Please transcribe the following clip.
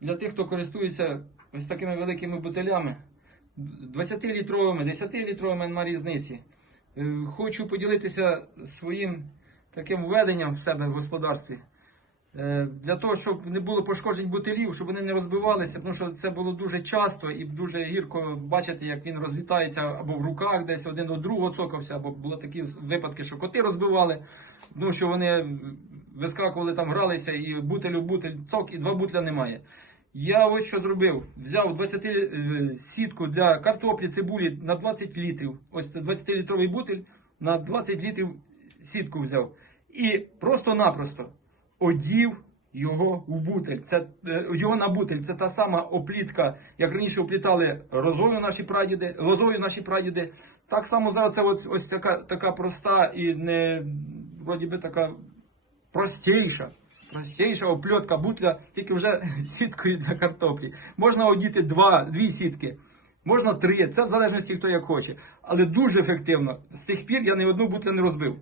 для тих, хто користується ось такими великими бутилями, 20-літровими, 10-літровими немає різниці. Е, Хочу поділитися своїм таким введенням в себе в господарстві. Е, Для того, щоб не було пошкоджень бутилів, щоб вони не розбивалися, тому що це було дуже часто і дуже гірко бачити, як він розлітається або в руках, десь один до другого цокався, або були такі випадки, що коти розбивали, ну що вони вискакували там, гралися, і бутилю бутиль цок, і два бутля немає. Я ось що зробив. Взяв 20 е, сітку для картоплі, цибулі на 20 літрів. Ось це 20-літровий бутиль на 20 літрів сітку взяв. І просто-напросто одів його в бутель. Це е, його на бутель. Це та сама оплітка, як раніше оплітали розою наші прадіди, лозою наші прадіди. Так само зараз це ось, ось така, така проста і не вроді би така простіша. Простіша опльотка бутля, тільки вже сіткою для картоплі. Можна одіти два, дві сітки, можна три. Це в залежності хто як хоче. Але дуже ефективно. З тих пір я ні одну бутлю не розбив.